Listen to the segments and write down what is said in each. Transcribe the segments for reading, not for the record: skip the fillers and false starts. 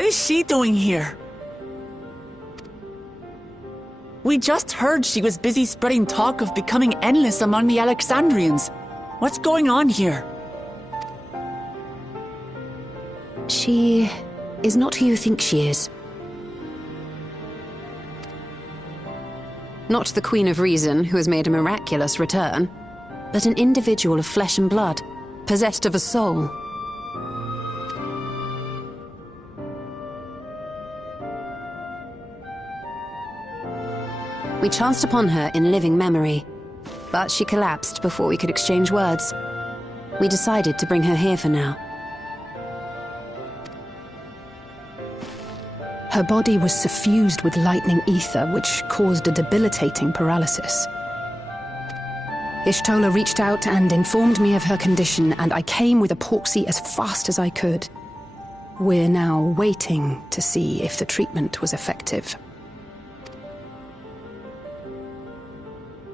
What is she doing here? We just heard she was busy spreading talk of becoming endless among the Alexandrians. What's going on here? She is not who you think she is. Not the Queen of Reason, who has made a miraculous return, but an individual of flesh and blood, possessed of a soul. We chanced upon her in living memory, but she collapsed before we could exchange words. We decided to bring her here for now. Her body was suffused with lightning ether, which caused a debilitating paralysis. Y'shtola reached out and informed me of her condition, and I came with epoxy as fast as I could. We're now waiting to see if the treatment was effective.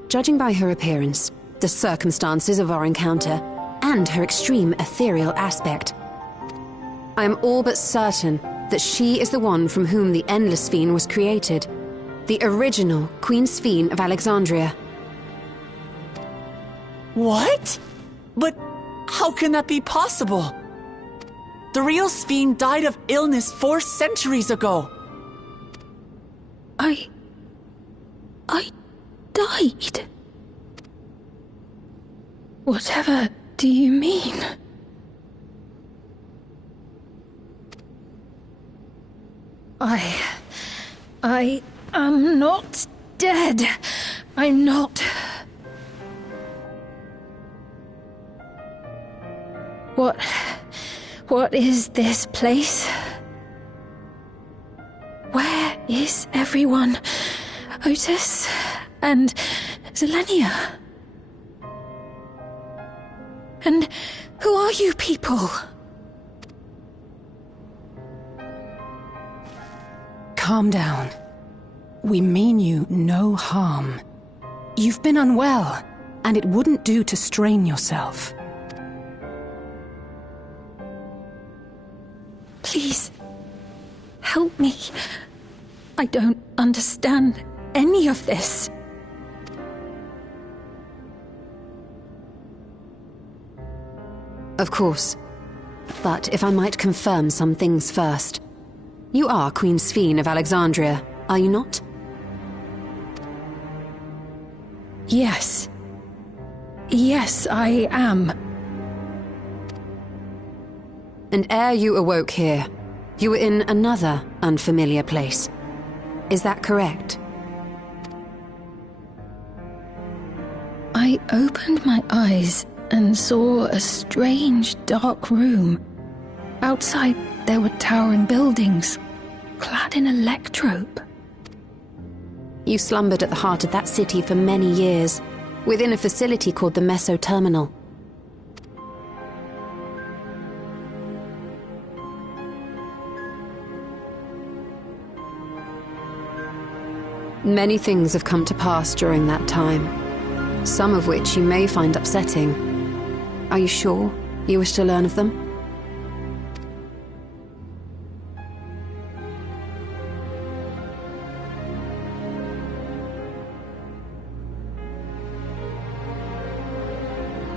Judging by her appearance, the circumstances of our encounter, and her extreme ethereal aspect, I am all but certain that she is the one from whom the Endless Sphere was created. The original Queen Sphere of Alexandria. What? But how can that be possible? The real Sphere died of illness 4 centuries ago. I died? Whatever do you mean? I am not dead. I'm not. What is this place? Where is everyone? Otis and Zelenia? And who are you people? Calm down. We mean you no harm. You've been unwell, and it wouldn't do to strain yourself. Please, help me. I don't understand any of this. Of course. But if I might confirm some things first. You are Queen Sphere of Alexandria, are you not? Yes. Yes, I am. And ere you awoke here, you were in another unfamiliar place. Is that correct? I opened my eyes and saw a strange, dark room. Outside, there were towering buildings, clad in electrope. You slumbered at the heart of that city for many years, within a facility called the Meso Terminal. Many things have come to pass during that time, some of which you may find upsetting. Are you sure you wish to learn of them?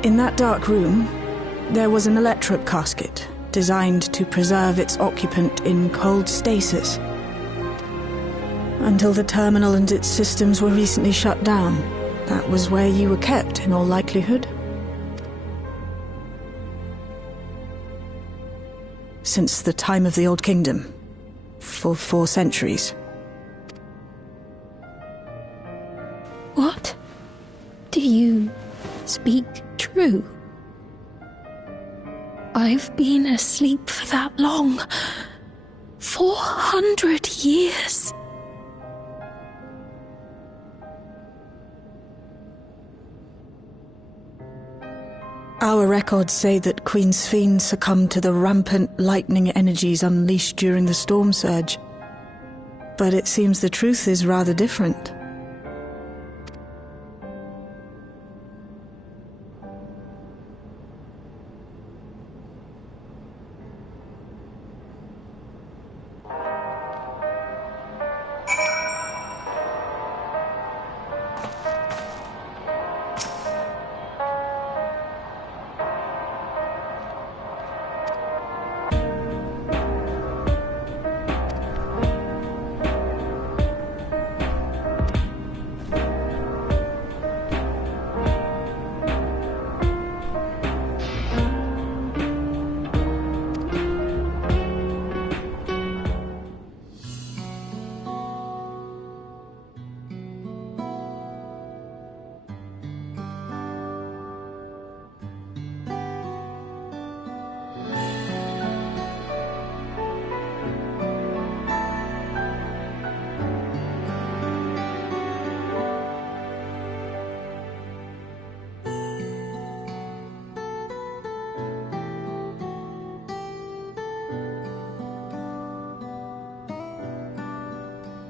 In that dark room, there was an electrope casket designed to preserve its occupant in cold stasis. Until the terminal and its systems were recently shut down, that was where you were kept, in all likelihood. Since the time of the Old Kingdom, for 4 centuries. What? Do you speak true? I've been asleep for that long. 400 years. Our records say that Queen Sphere succumbed to the rampant lightning energies unleashed during the storm surge. But it seems the truth is rather different.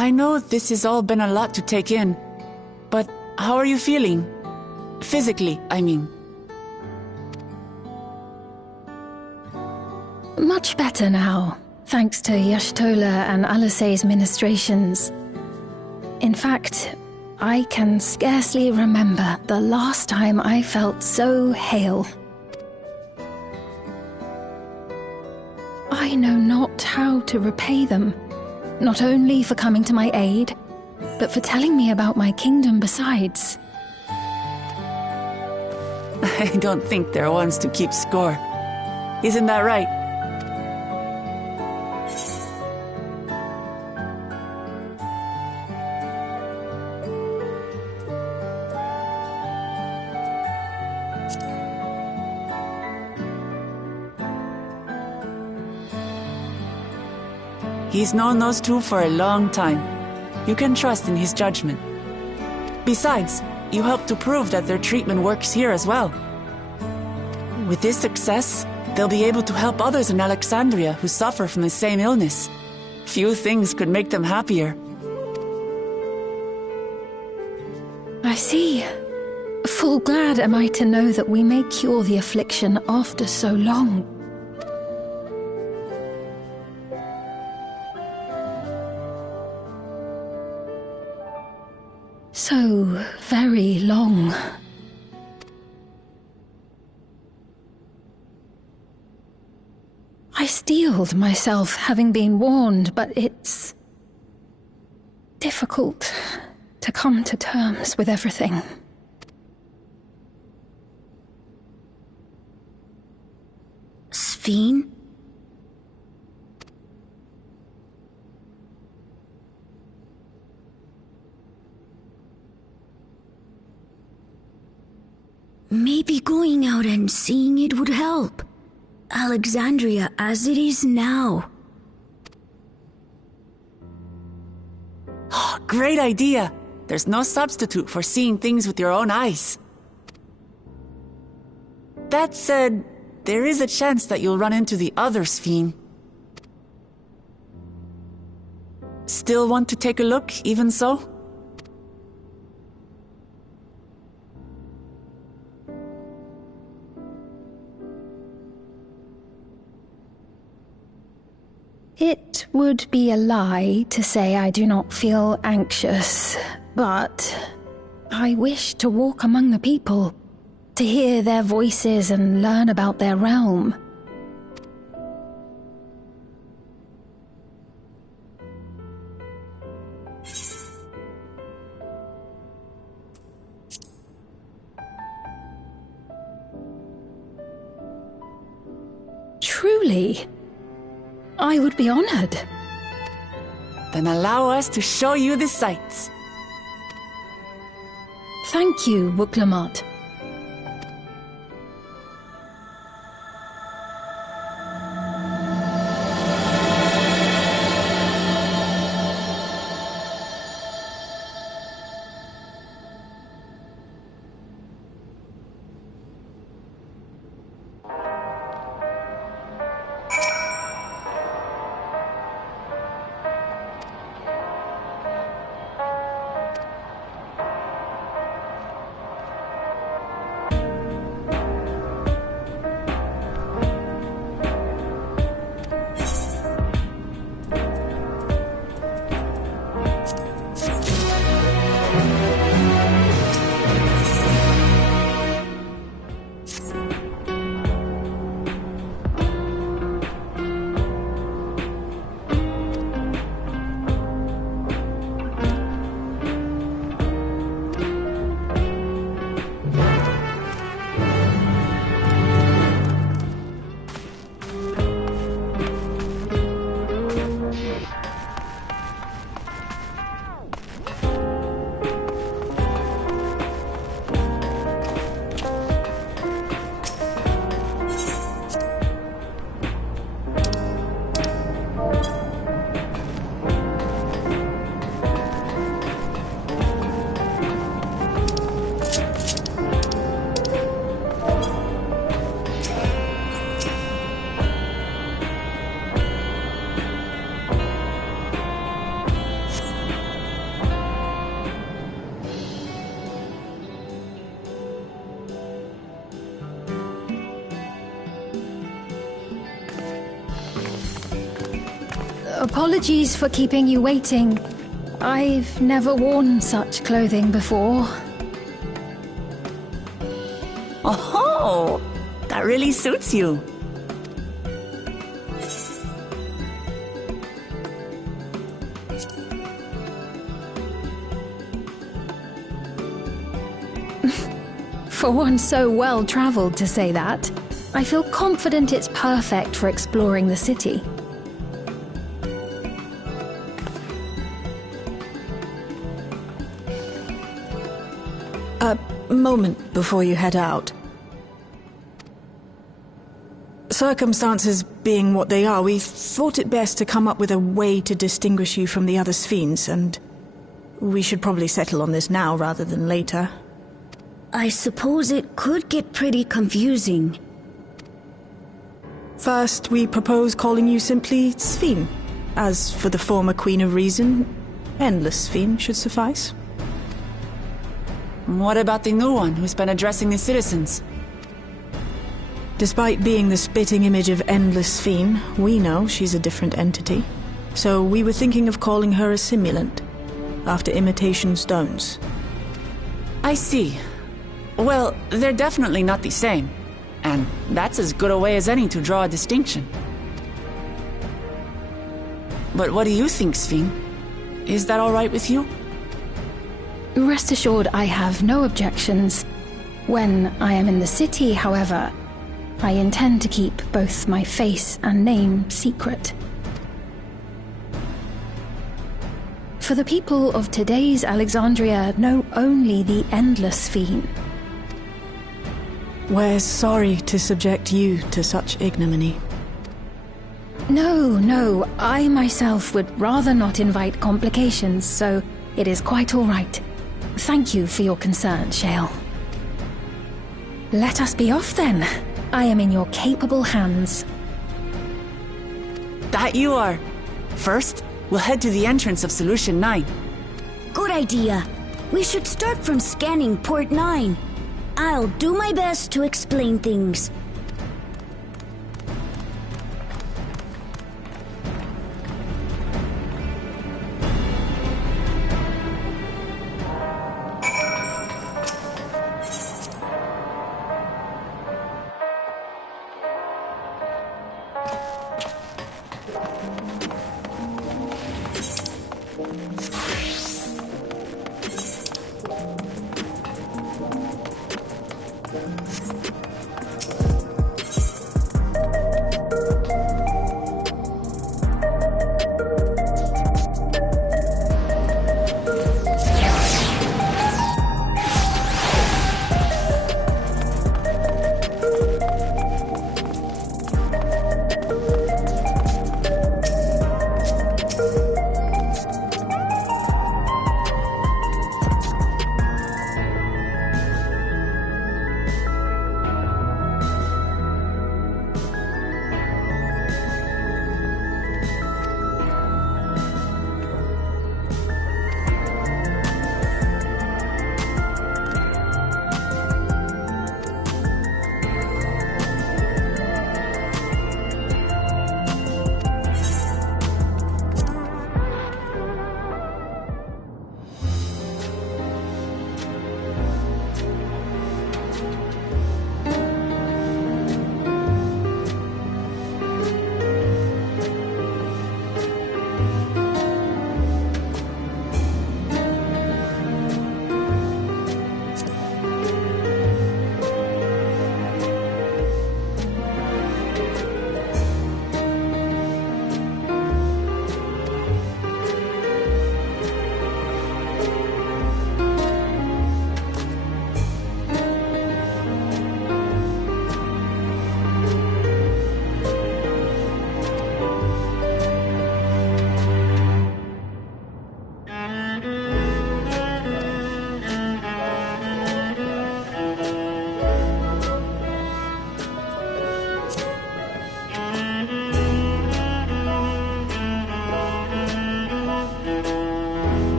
I know this has all been a lot to take in, but how are you feeling? Physically, I mean. Much better now, thanks to Y'shtola and Alisei's ministrations. In fact, I can scarcely remember the last time I felt so hale. I know not how to repay them, not only for coming to my aid, but for telling me about my kingdom besides. I don't think they're ones to keep score. Isn't that right? He's known those two for a long time. You can trust in his judgment. Besides, you helped to prove that their treatment works here as well. With this success, they'll be able to help others in Alexandria who suffer from the same illness. Few things could make them happier. I see. Full glad am I to know that we may cure the affliction after so long. So very long. I steeled myself, having been warned, but it's difficult to come to terms with everything. Sphene? Maybe going out and seeing it would help. Alexandria as it is now. Great idea! There's no substitute for seeing things with your own eyes. That said, there is a chance that you'll run into the other Sphene. Still want to take a look, even so? It would be a lie to say I do not feel anxious, but I wish to walk among the people, to hear their voices and learn about their realm. Truly, I would be honored. Then allow us to show you the sights. Thank you, Wuklamot. Apologies for keeping you waiting. I've never worn such clothing before. Oh, that really suits you. For one so well-traveled to say that, I feel confident it's perfect for exploring the city. A moment before you head out. Circumstances being what they are, we thought it best to come up with a way to distinguish you from the other Sphenes, and we should probably settle on this now rather than later. I suppose it could get pretty confusing. First, we propose calling you simply Sphene. As for the former Queen of Reason, Endless Sphene should suffice. What about the new one who's been addressing the citizens? Despite being the spitting image of Endless Sphene, we know she's a different entity. So we were thinking of calling her a simulant, after imitation stones. I see. Well, they're definitely not the same. And that's as good a way as any to draw a distinction. But what do you think, Sphene? Is that all right with you? Rest assured I have no objections. When I am in the city, however, I intend to keep both my face and name secret. For the people of today's Alexandria know only the Endless Sphene. We're sorry to subject you to such ignominy. No, I myself would rather not invite complications, so it is quite all right. Thank you for your concern, Shale. Let us be off then. I am in your capable hands. That you are. First, we'll head to the entrance of Solution 9. Good idea. We should start from scanning Port 9. I'll do my best to explain things.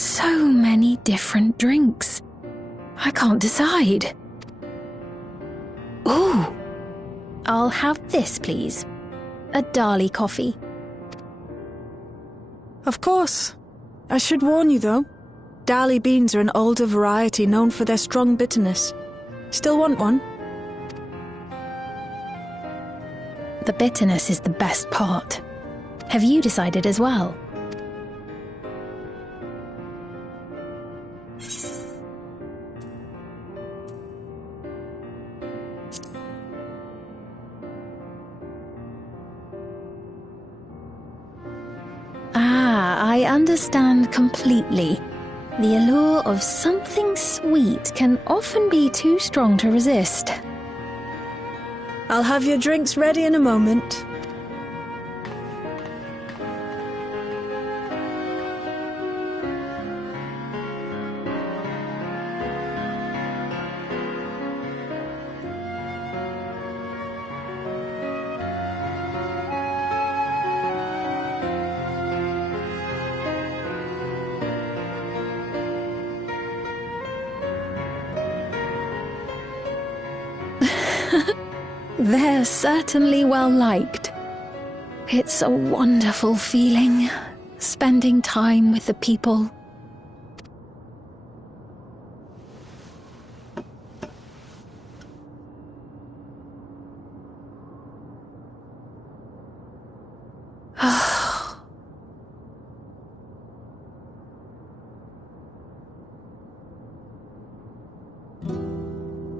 So many different drinks. I can't decide. Ooh! I'll have this, please. A Dali coffee. Of course. I should warn you, though. Dali beans are an older variety known for their strong bitterness. Still want one? The bitterness is the best part. Have you decided as well? I understand completely. The allure of something sweet can often be too strong to resist. I'll have your drinks ready in a moment. They're certainly well liked. It's a wonderful feeling, spending time with the people.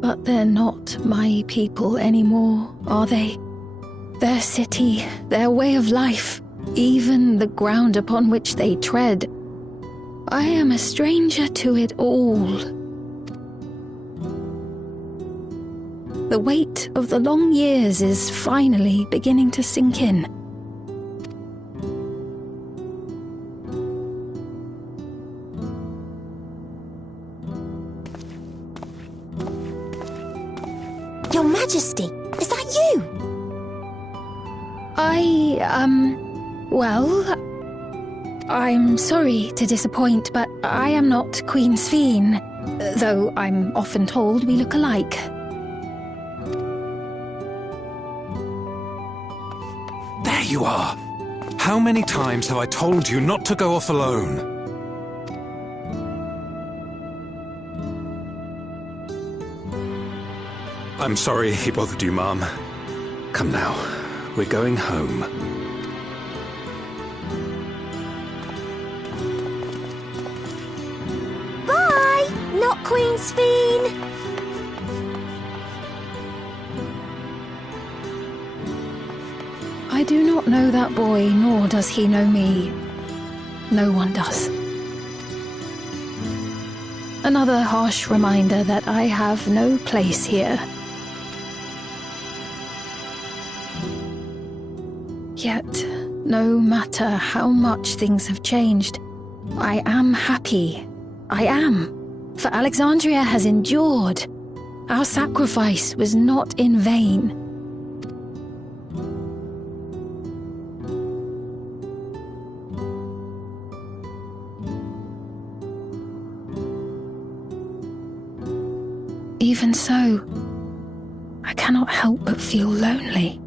But they're not my people anymore, are they? Their city, their way of life, even the ground upon which they tread. I am a stranger to it all. The weight of the long years is finally beginning to sink in. Your Majesty, is that you? Well, I'm sorry to disappoint, but I am not Queen Sphene, though I'm often told we look alike. There you are! How many times have I told you not to go off alone? I'm sorry he bothered you, Mom. Come now, we're going home. Bye, not Queen Sphene. I do not know that boy, nor does he know me. No one does. Another harsh reminder that I have no place here. Yet, no matter how much things have changed, I am happy. I am. For Alexandria has endured. Our sacrifice was not in vain. Even so, I cannot help but feel lonely.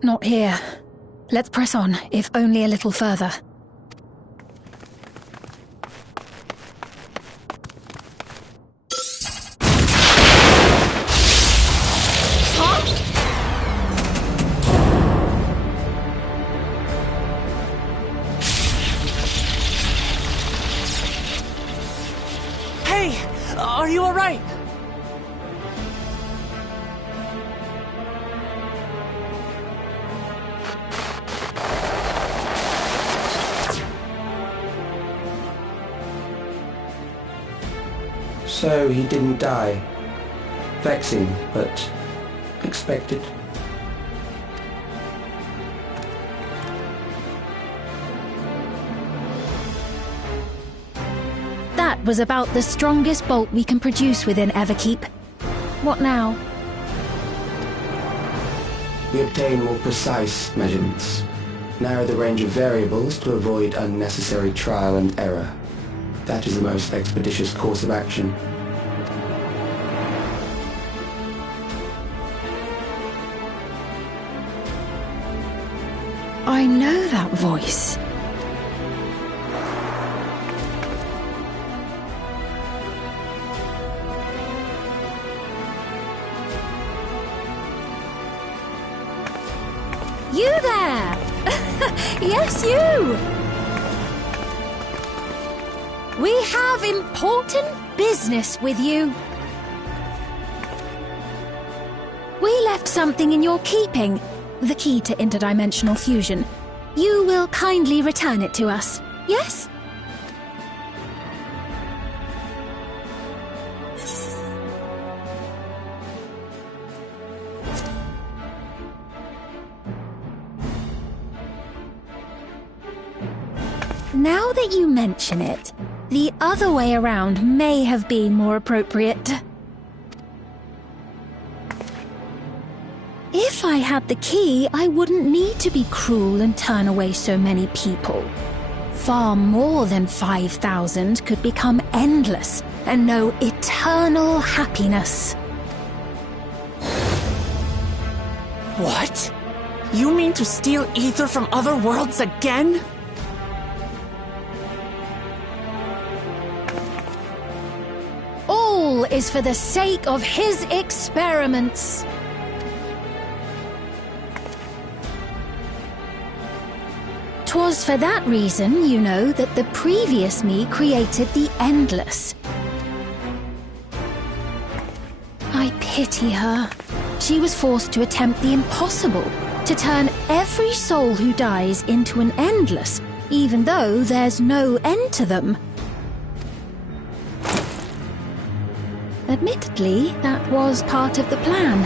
Not here. Let's press on, if only a little further. Hey! Are you alright? So he didn't die. Vexing, but expected. That was about the strongest bolt we can produce within Everkeep. What now? We obtain more precise measurements. Narrow the range of variables to avoid unnecessary trial and error. That is the most expeditious course of action. I know that voice. You there! Yes, you! We have important business with you. We left something in your keeping. The key to interdimensional fusion. You will kindly return it to us, yes? Now that you mention it, the other way around may have been more appropriate. If I had the key, I wouldn't need to be cruel and turn away so many people. Far more than 5,000 could become endless and know eternal happiness. What? You mean to steal ether from other worlds again? All is for the sake of his experiments. Twas for that reason, you know, that the previous me created the Endless. I pity her. She was forced to attempt the impossible, to turn every soul who dies into an Endless, even though there's no end to them. Admittedly, that was part of the plan.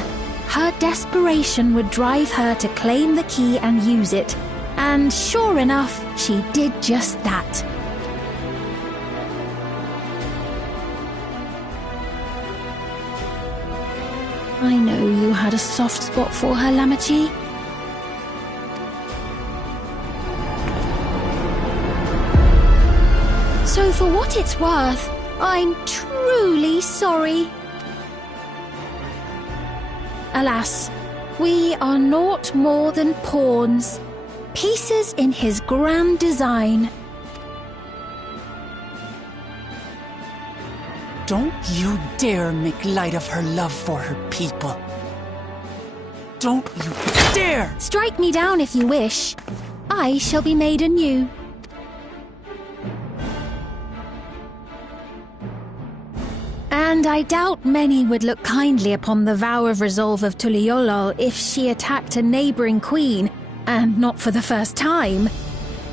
Her desperation would drive her to claim the key and use it. And sure enough, she did just that. I know you had a soft spot for her, Lamachi. So for what it's worth, I'm truly sorry. Alas, we are naught more than pawns. Pieces in his grand design. Don't you dare make light of her love for her people. Don't you dare! Strike me down if you wish. I shall be made anew. And I doubt many would look kindly upon the vow of resolve of Tuliolol if she attacked a neighboring queen, and not for the first time.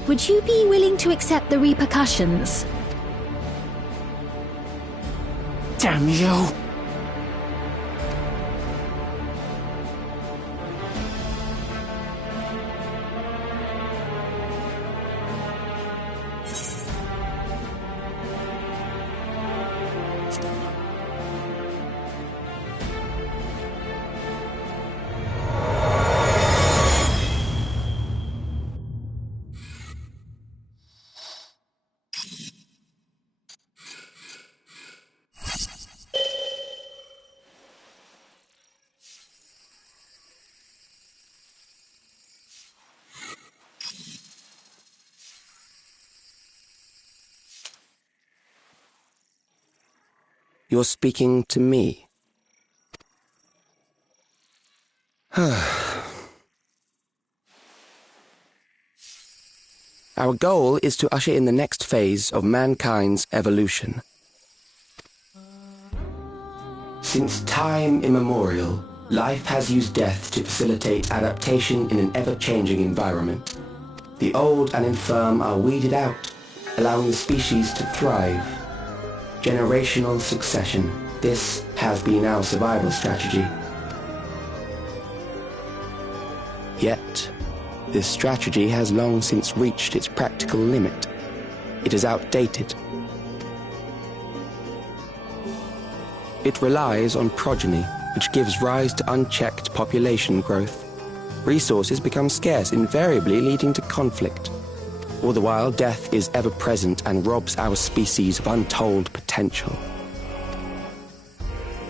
Would you be willing to accept the repercussions? Damn you! You're speaking to me. Our goal is to usher in the next phase of mankind's evolution. Since time immemorial, life has used death to facilitate adaptation in an ever-changing environment. The old and infirm are weeded out, allowing the species to thrive. Generational succession. This has been our survival strategy. Yet, this strategy has long since reached its practical limit. It is outdated. It relies on progeny, which gives rise to unchecked population growth. Resources become scarce, invariably leading to conflict. All the while, death is ever present and robs our species of untold potential.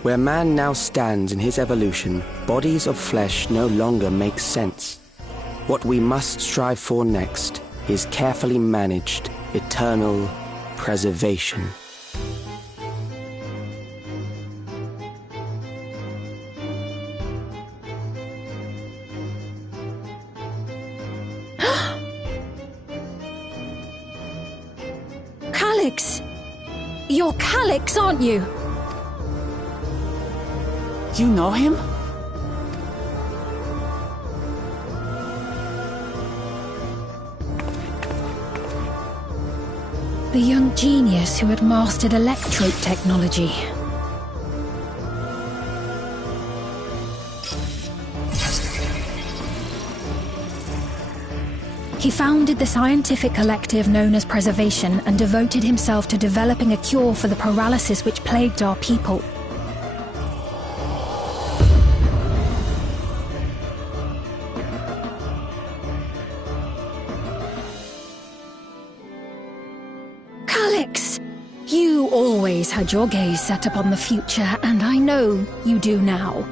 Where man now stands in his evolution, bodies of flesh no longer make sense. What we must strive for next is carefully managed, eternal preservation. Calix! You're Calix, aren't you? You know him? The young genius who had mastered electrope technology. He founded the scientific collective known as Preservation and devoted himself to developing a cure for the paralysis which plagued our people. Calix! You always had your gaze set upon the future, and I know you do now.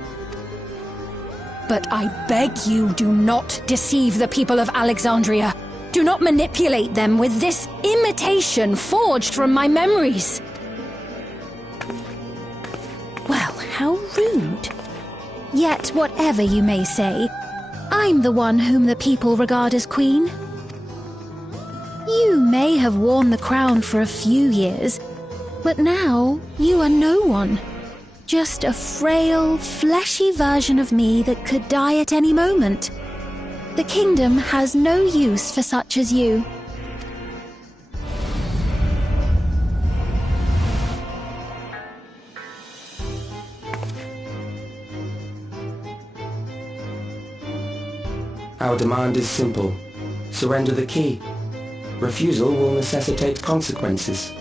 But I beg you, do not deceive the people of Alexandria. Do not manipulate them with this imitation forged from my memories. Well, how rude. Yet, whatever you may say, I'm the one whom the people regard as queen. You may have worn the crown for a few years, but now you are no one. Just a frail, fleshy version of me that could die at any moment. The kingdom has no use for such as you. Our demand is simple. Surrender the key. Refusal will necessitate consequences.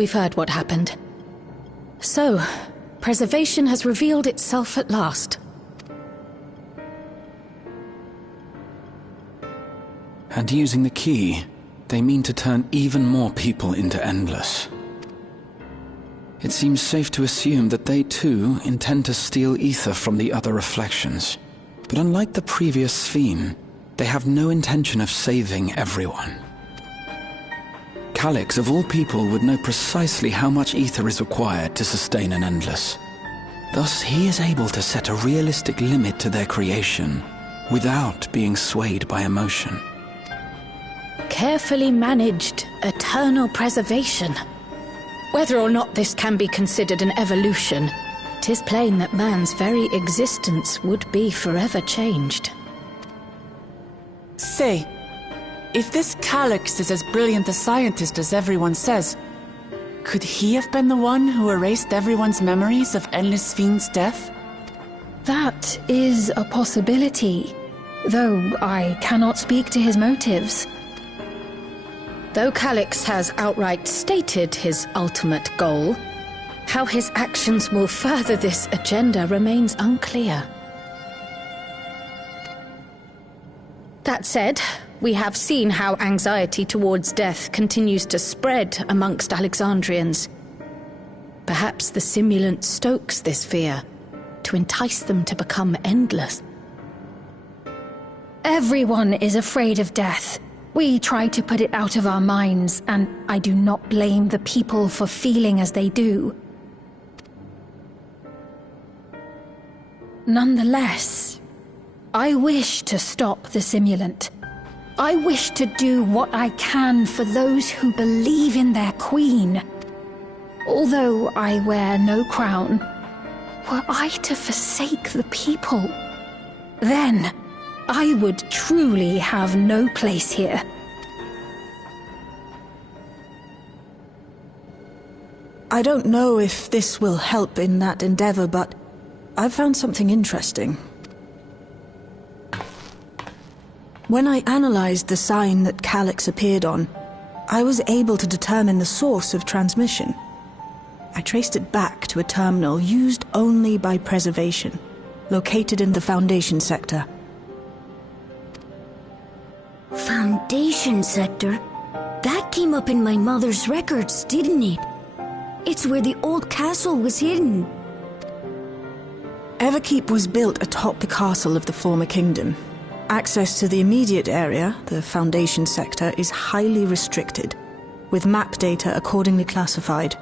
we've heard what happened. So, preservation has revealed itself at last. And using the key, they mean to turn even more people into Endless. It seems safe to assume that they too intend to steal ether from the other reflections. But unlike the previous Sphene, they have no intention of saving everyone. Calyx, of all people, would know precisely how much ether is required to sustain an Endless. Thus, he is able to set a realistic limit to their creation, without being swayed by emotion. Carefully managed, eternal preservation. Whether or not this can be considered an evolution, 'tis plain that man's very existence would be forever changed. Say, if this Calyx is as brilliant a scientist as everyone says, could he have been the one who erased everyone's memories of Endless Sphene's death? That is a possibility, though I cannot speak to his motives. Though Calyx has outright stated his ultimate goal, how his actions will further this agenda remains unclear. That said, we have seen how anxiety towards death continues to spread amongst Alexandrians. Perhaps the simulant stokes this fear to entice them to become endless. Everyone is afraid of death. We try to put it out of our minds, and I do not blame the people for feeling as they do. Nonetheless, I wish to stop the simulant. I wish to do what I can for those who believe in their queen. Although I wear no crown, were I to forsake the people, then I would truly have no place here. I don't know if this will help in that endeavor, but I've found something interesting. When I analyzed the sign that Calyx appeared on, I was able to determine the source of transmission. I traced it back to a terminal used only by preservation, located in the Foundation sector. Foundation sector? That came up in my mother's records, didn't it? It's where the old castle was hidden. Everkeep was built atop the castle of the former kingdom. Access to the immediate area, the Foundation sector, is highly restricted, with map data accordingly classified.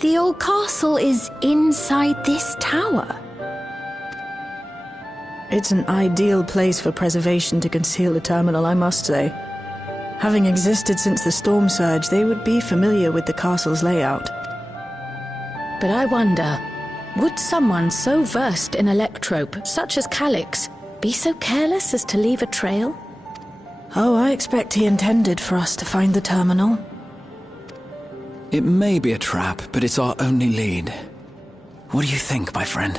The old castle is inside this tower. It's an ideal place for preservation to conceal the terminal, I must say. Having existed since the storm surge, they would be familiar with the castle's layout. But I wonder, would someone so versed in electrope, such as Calyx, be so careless as to leave a trail? Oh, I expect he intended for us to find the terminal. It may be a trap, but it's our only lead. What do you think, my friend?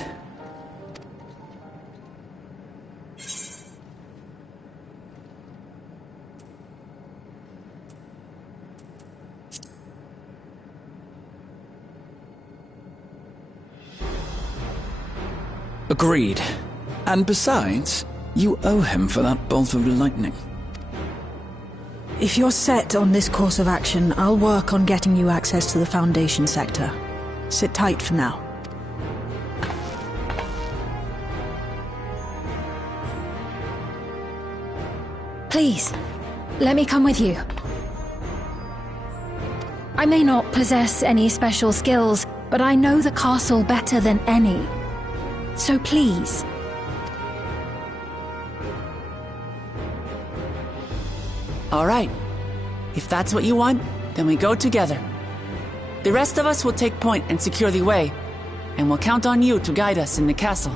Agreed. And besides, you owe him for that bolt of lightning. If you're set on this course of action, I'll work on getting you access to the Foundation sector. Sit tight for now. Please, let me come with you. I may not possess any special skills, but I know the castle better than any. So please. All right. If that's what you want, then we go together. The rest of us will take point and secure the way, and we'll count on you to guide us in the castle.